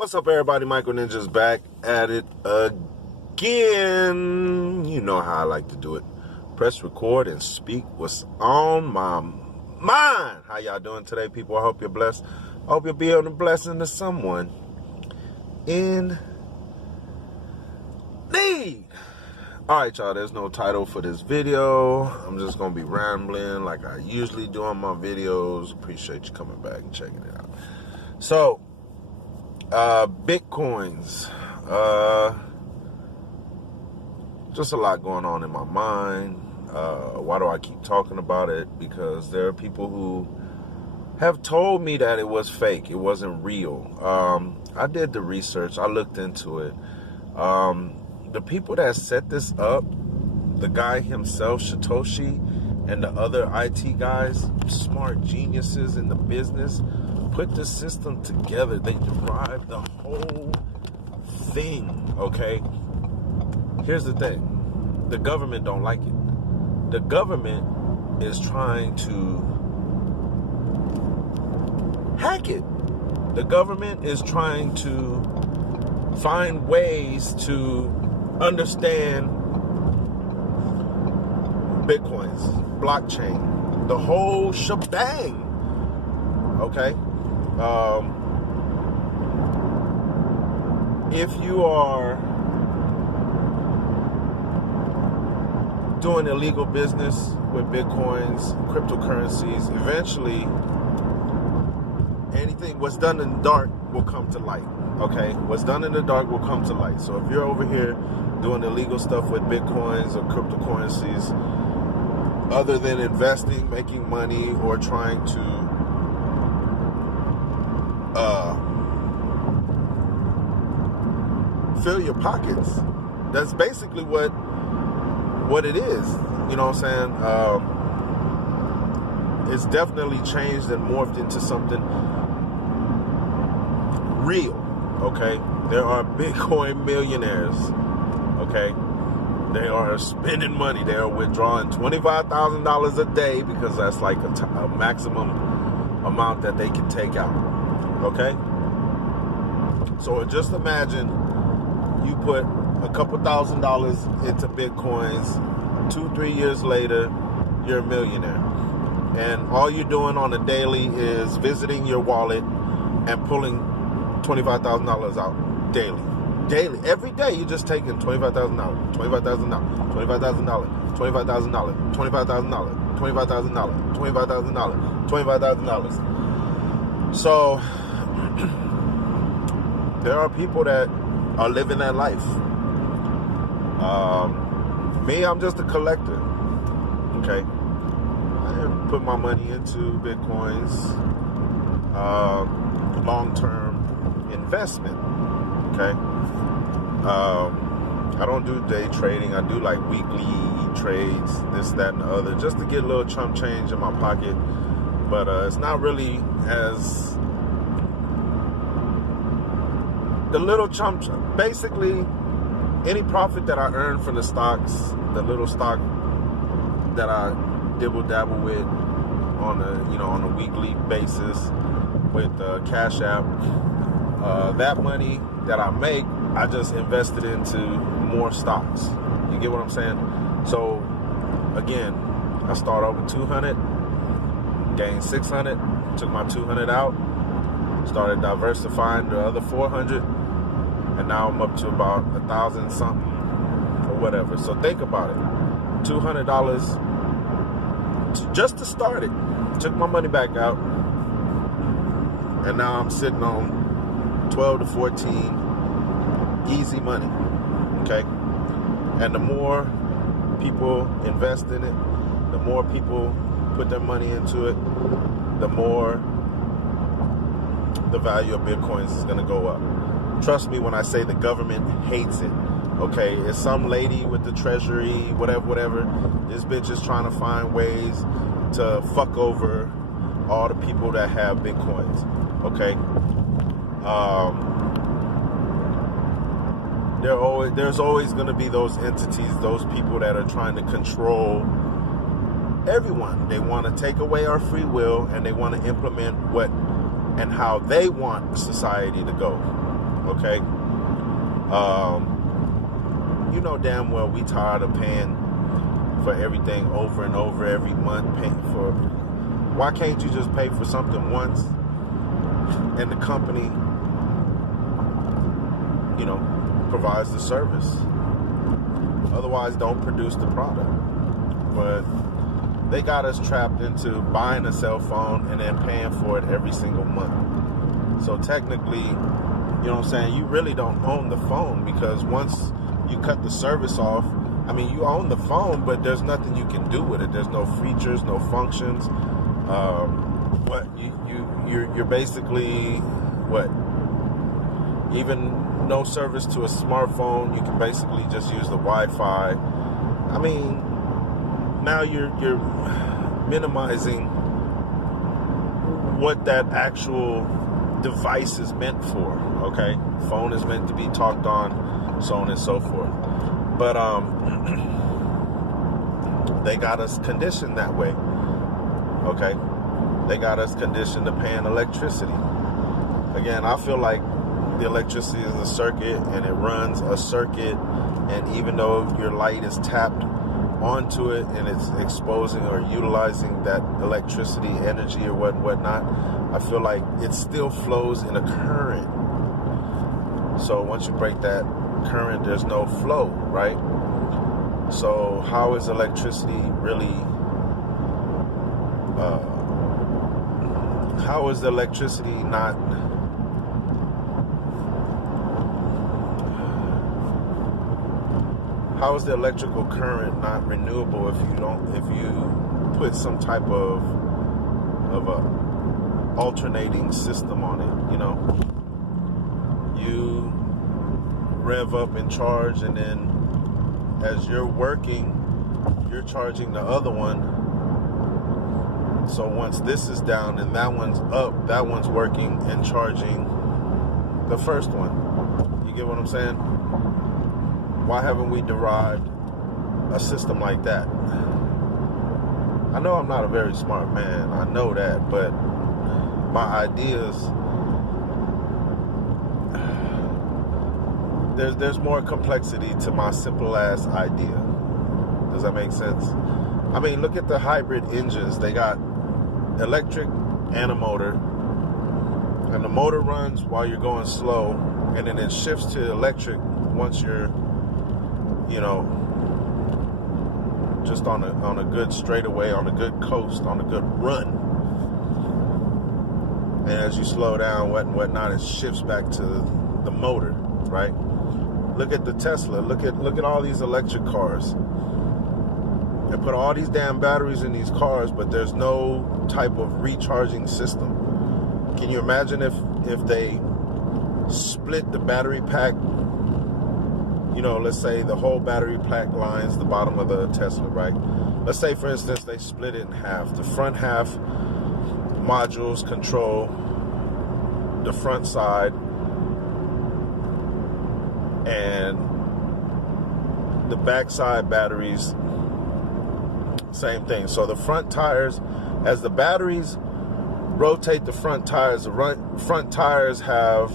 What's up, everybody? Michael Ninja's back at it again. You know how I like to do it. Press record and speak what's on my mind. How y'all doing today, people? I hope you're blessed. I hope you'll be able to blessing to someone in need. All right, y'all, there's no title for this video. I'm just going to be rambling like I usually do on my videos. Appreciate you coming back and checking it out. So, Bitcoins, just a lot going on in my mind. Why do I keep talking about it? Because there are people who have told me that it was fake. It wasn't real. I did the research. I looked into it. The people that set this up, the guy himself, Satoshi, and the other IT guys, smart geniuses in the business, put the system together. They derived the whole thing, okay? Here's the thing. The government don't like it. The government is trying to hack it. The government is trying to find ways to understand Bitcoins, blockchain, the whole shebang, okay? If you are doing illegal business with Bitcoins, cryptocurrencies, eventually what's done in the dark will come to light, okay? What's done in the dark will come to light. So if you're over here doing illegal stuff with Bitcoins or cryptocurrencies, other than investing, making money, or trying to fill your pockets, that's basically what it is. You know what I'm saying? It's definitely changed and morphed into something real, okay? There are Bitcoin millionaires, okay? They are spending money. They are withdrawing $25,000 a day because that's like a maximum amount that they can take out, okay? So just imagine you put a couple $1,000s into Bitcoins, 2-3 years later, you're a millionaire. And all you're doing on a daily is visiting your wallet and pulling $25,000 out daily. Daily. Every day you're just taking $25,000, $25,000, $25,000, $25,000, $25,000, $25,000, $25,000, $25,000. So there are people that are living that life. Me, I'm just a collector, okay? I didn't put my money into Bitcoins, long-term investment, okay? I don't do day trading. I do like weekly trades, this, that, and the other, just to get a little chump change in my pocket. But it's not really as the little chump. Basically, any profit that I earn from the stocks, the little stock that I dibble dabble with on a weekly basis with Cash App, that money that I make, I just invested into more stocks. You get what I'm saying? So again, I start off with 200, gained 600, took my 200 out, started diversifying the other 400, and now I'm up to about 1,000 something or whatever. So think about it, $200 just to start it. Took my money back out, and now I'm sitting on 12 to 14 easy money, okay? And the more people invest in it, the more people put their money into it, the more the value of Bitcoins is gonna go up. Trust me when I say the government hates it, okay? It's some lady with the treasury, whatever. This bitch is trying to find ways to fuck over all the people that have Bitcoins, okay? There's always going to be those entities, those people that are trying to control everyone. They want to take away our free will, and they want to implement what and how they want society to go. okay? You know damn well we tired of paying for everything over and over every month. Why can't you just pay for something once and the company, you know, provides the service? Otherwise, don't produce the product. But they got us trapped into buying a cell phone and then paying for it every single month. So technically, you know what I'm saying, you really don't own the phone, because once you cut the service off, I mean, you own the phone, but there's nothing you can do with it. There's no features, no functions. But you're basically what? Even no service to a smartphone. You can basically just use the Wi-Fi. I mean, now you're minimizing what that actual device is meant for. Okay, phone is meant to be talked on, so on and so forth. But they got us conditioned that way. Okay, they got us conditioned to paying electricity. Again, I feel like the electricity is a circuit, and it runs a circuit, and even though your light is tapped onto it and it's exposing or utilizing that electricity, energy, or whatnot, I feel like it still flows in a current. So once you break that current, there's no flow, right? So how is electricity really how is the electricity not how is the electrical current not renewable if you put some type of a alternating system on it? You know, you rev up and charge, and then as you're working, you're charging the other one. So once this is down and that one's up, that one's working and charging the first one. You get what I'm saying? Why haven't we derived a system like that? I know I'm not a very smart man, I know that, but my ideas, there's more complexity to my simple ass idea. Does that make sense? I mean, look at the hybrid engines. They got electric and a motor, and the motor runs while you're going slow, and then it shifts to electric once you're, you know, just on a good straightaway, on a good coast, on a good run. And as you slow down, whatnot, it shifts back to the motor, right? Look at the Tesla. Look at all these electric cars. They put all these damn batteries in these cars, but there's no type of recharging system. Can you imagine if they split the battery pack? You know, let's say the whole battery pack lines the bottom of the Tesla, right? Let's say, for instance, they split it in half. The front half modules control the front side, and the backside batteries, same thing. So the front tires, as the batteries rotate the front tires, the front tires have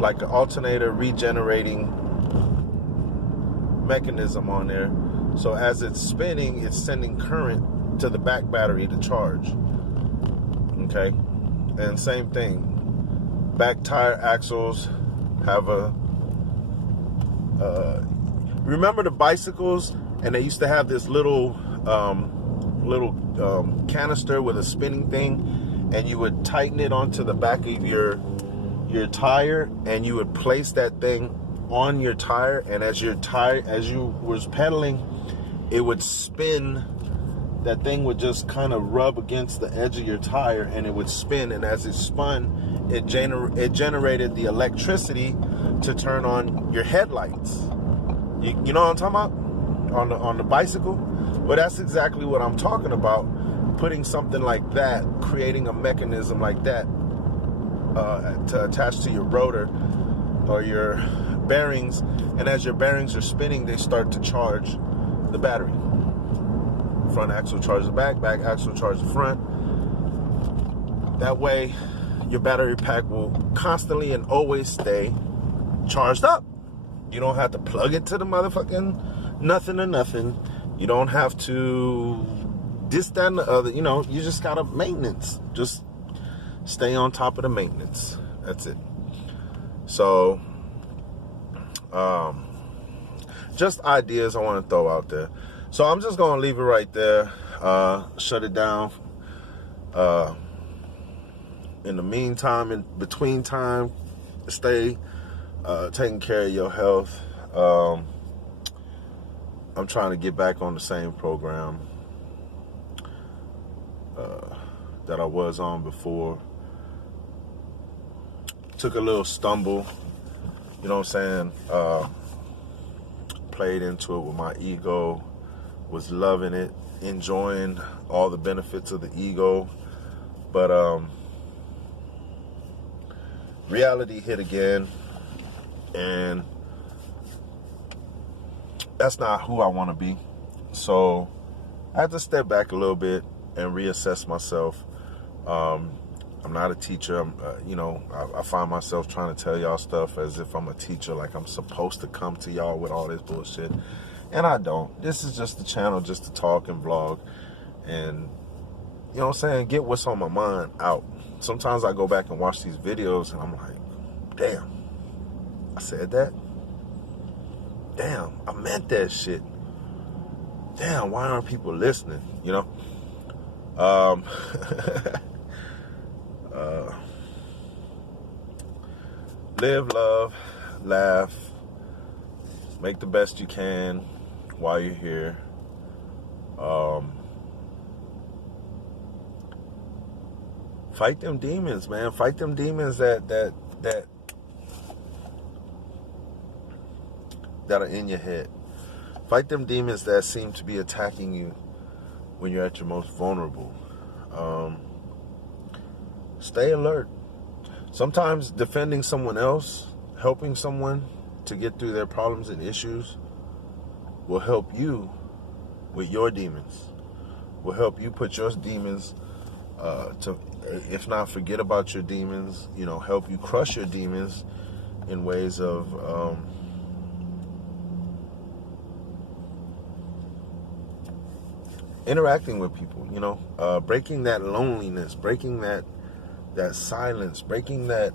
like an alternator regenerating mechanism on there. So as it's spinning, it's sending current to the back battery to charge. Okay? And same thing. Back tire axles have a remember the bicycles, and they used to have this little canister with a spinning thing, and you would tighten it onto the back of your tire, and you would place that thing on your tire, and as you was pedaling, it would spin. That thing would just kind of rub against the edge of your tire, and it would spin, and as it spun, it generated the electricity to turn on your headlights. You know what I'm talking about? On the bicycle? Well, that's exactly what I'm talking about. Putting something like that, creating a mechanism like that to attach to your rotor or your bearings, and as your bearings are spinning, they start to charge the battery. Front axle charges the back axle charges the front. That way, your battery pack will constantly and always stay charged up. You don't have to plug it to the motherfucking nothing or nothing. You don't have to this, that, and the other. You know, you just gotta maintenance. Just stay on top of the maintenance. That's it. So, just ideas I want to throw out there. So I'm just gonna leave it right there. Shut it down. In the meantime, in between time, stay taking care of your health. I'm trying to get back on the same program that I was on before. Took a little stumble, you know what I'm saying? Played into it with my ego, was loving it, enjoying all the benefits of the ego. But reality hit again, and that's not who I want to be. So I had to step back a little bit and reassess myself. I'm not a teacher. I find myself trying to tell y'all stuff as if I'm a teacher, like I'm supposed to come to y'all with all this bullshit. And I don't. This is just the channel just to talk and vlog and, you know what I'm saying, get what's on my mind out. Sometimes I go back and watch these videos and I'm like, damn, I said that? Damn, I meant that shit. Damn, why aren't people listening, you know? Live, love, laugh, make the best you can while you're here. Fight them demons, man. Fight them demons that are in your head. Fight them demons that seem to be attacking you when you're at your most vulnerable. Stay alert. Sometimes defending someone else, helping someone to get through their problems and issues will help you with your demons. Will help you put your demons to, if not forget about your demons, you know, help you crush your demons in ways of interacting with people, you know, breaking that loneliness, breaking that silence, breaking that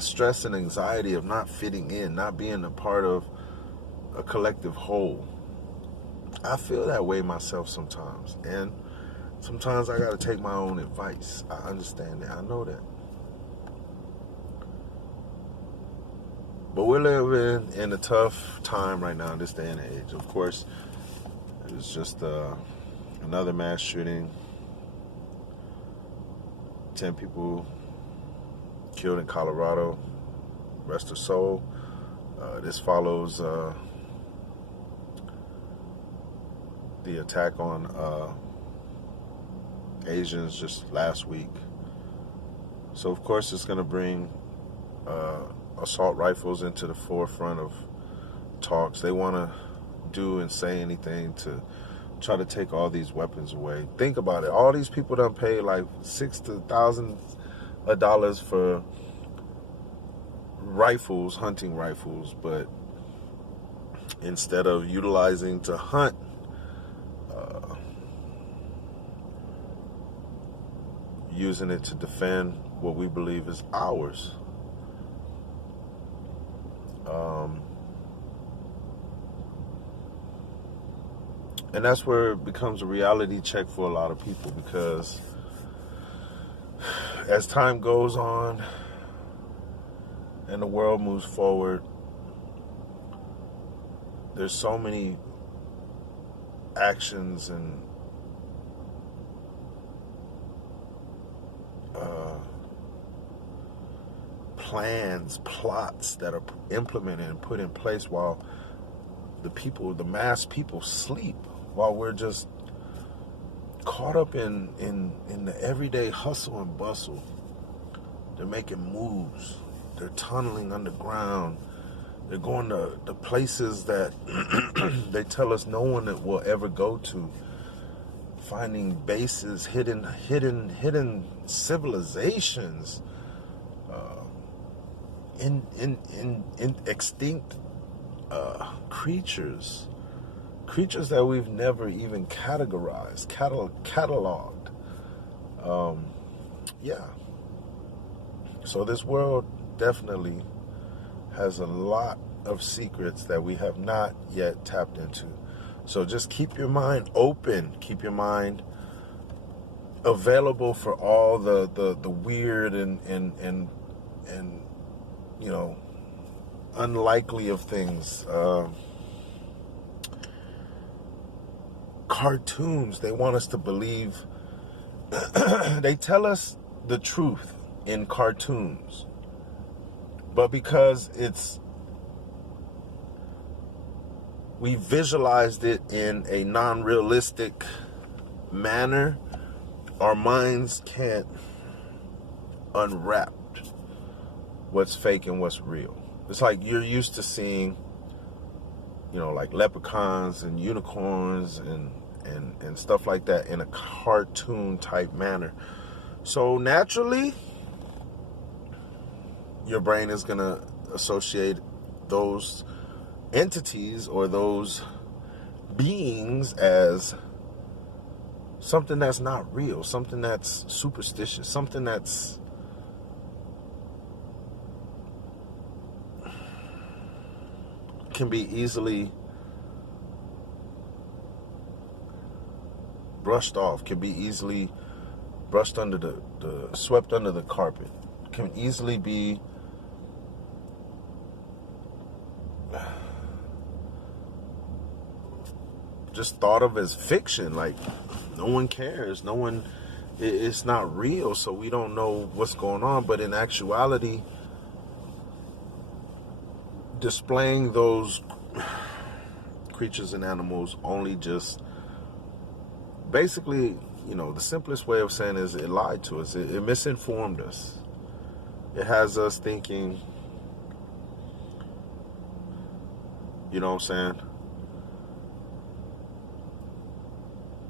stress and anxiety of not fitting in, not being a part of a collective whole. I feel that way myself sometimes, and sometimes I gotta take my own advice. I understand that, I know that. But we're living in a tough time right now in this day and age. Of course, it's just another mass shooting. 10 people killed in Colorado. Rest their soul. This follows the attack on Asians just last week. So of course it's going to bring assault rifles into the forefront of talks. They want to do and say anything to try to take all these weapons away. Think about it. All these people done paid like $6,000 to thousands of dollars for rifles, hunting rifles, but instead of utilizing to hunt, using it to defend what we believe is ours. And that's where it becomes a reality check for a lot of people, because as time goes on and the world moves forward, there's so many actions and plans, plots that are implemented and put in place while the people, the mass people, sleep, while we're just caught up in the everyday hustle and bustle. They're making moves. They're tunneling underground. They're going to the places that they tell us no one will ever go to. finding bases, hidden civilizations, in extinct creatures that we've never even categorized, cataloged. Yeah. So this world definitely has a lot of secrets that we have not yet tapped into. So just keep your mind open. Keep your mind available for all the weird and you know, unlikely of things. Cartoons, they want us to believe. They tell us the truth in cartoons, but because we visualized it in a non-realistic manner, our minds can't unwrap what's fake and what's real. It's like you're used to seeing, you know, like leprechauns and unicorns and stuff like that in a cartoon type manner. So naturally, your brain is going to associate those entities or those beings as something that's not real, something that's superstitious, something that's can be easily brushed off, can be easily brushed under the swept under the carpet, can easily be just thought of as fiction. Like, no one cares, no one, it's not real, so we don't know what's going on. But in actuality, displaying those creatures and animals only just basically, you know, the simplest way of saying is it lied to us. It misinformed us. It has us thinking, you know what I'm saying?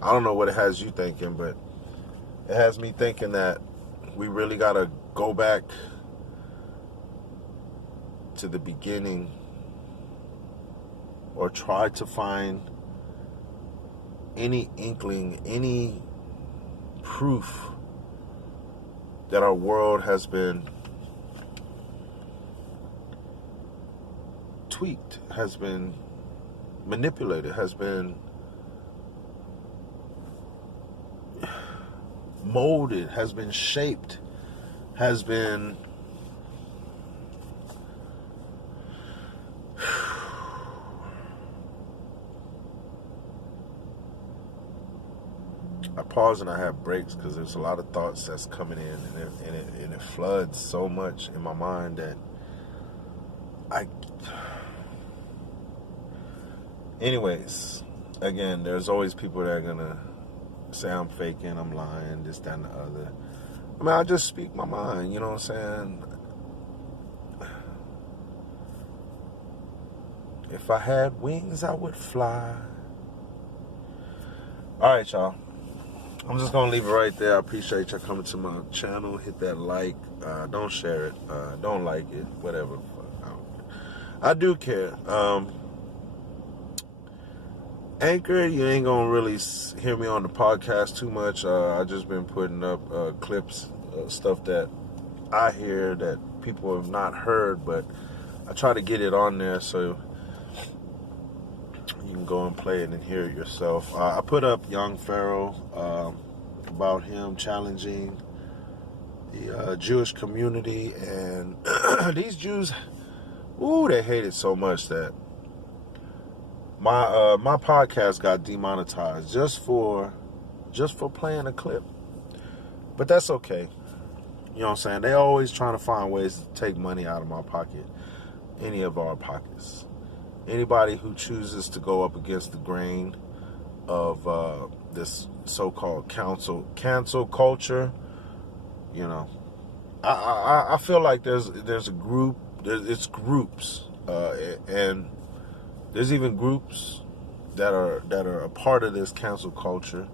I don't know what it has you thinking, but it has me thinking that we really got to go back to the beginning, or try to find any inkling, any proof that our world has been tweaked, has been manipulated, has been molded, has been shaped, has been I pause and I have breaks because there's a lot of thoughts that's coming in, and it floods so much in my mind that anyways, again, there's always people that are gonna say I'm faking, I'm lying, this, that, and the other. I mean, I just speak my mind, you know what I'm saying? If I had wings, I would fly. All right, y'all. I'm just going to leave it right there. I appreciate y'all coming to my channel. Hit that like. Don't share it. Don't like it. Whatever. I do care. Anchor, you ain't going to really hear me on the podcast too much. I just been putting up clips, stuff that I hear that people have not heard, but I try to get it on there so you can go and play it and hear it yourself. I put up Young Pharaoh, about him challenging the Jewish community, and these Jews, they hate it so much that my podcast got demonetized just for playing a clip. But that's okay. You know what I'm saying? They always trying to find ways to take money out of my pocket, any of our pockets. Anybody who chooses to go up against the grain of this so-called cancel culture, you know, I feel like there's a group, it's groups, and there's even groups that are a part of this cancel culture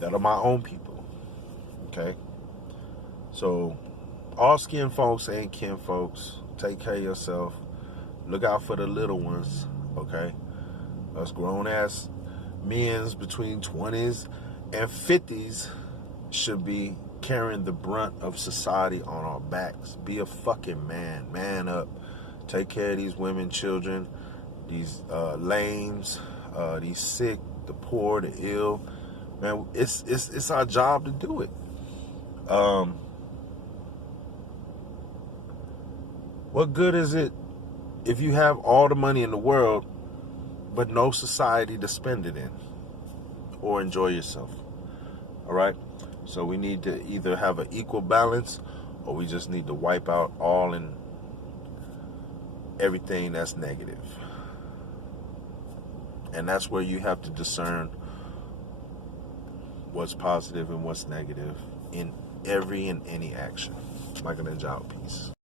that are my own people. Okay? So, all skin folks and kin folks, take care of yourself. Look out for the little ones. Okay? Us grown-ass men's between 20s and 50s should be carrying the brunt of society on our backs. Be a fucking man. Man up. Take care of these women, children, these lames, these sick, the poor, the ill. Man, it's our job to do it. What good is it if you have all the money in the world but no society to spend it in or enjoy yourself? All right? So we need to either have an equal balance, or we just need to wipe out all and everything that's negative. And that's where you have to discern what's positive and what's negative in every and any action. Michael Ninja out. Peace.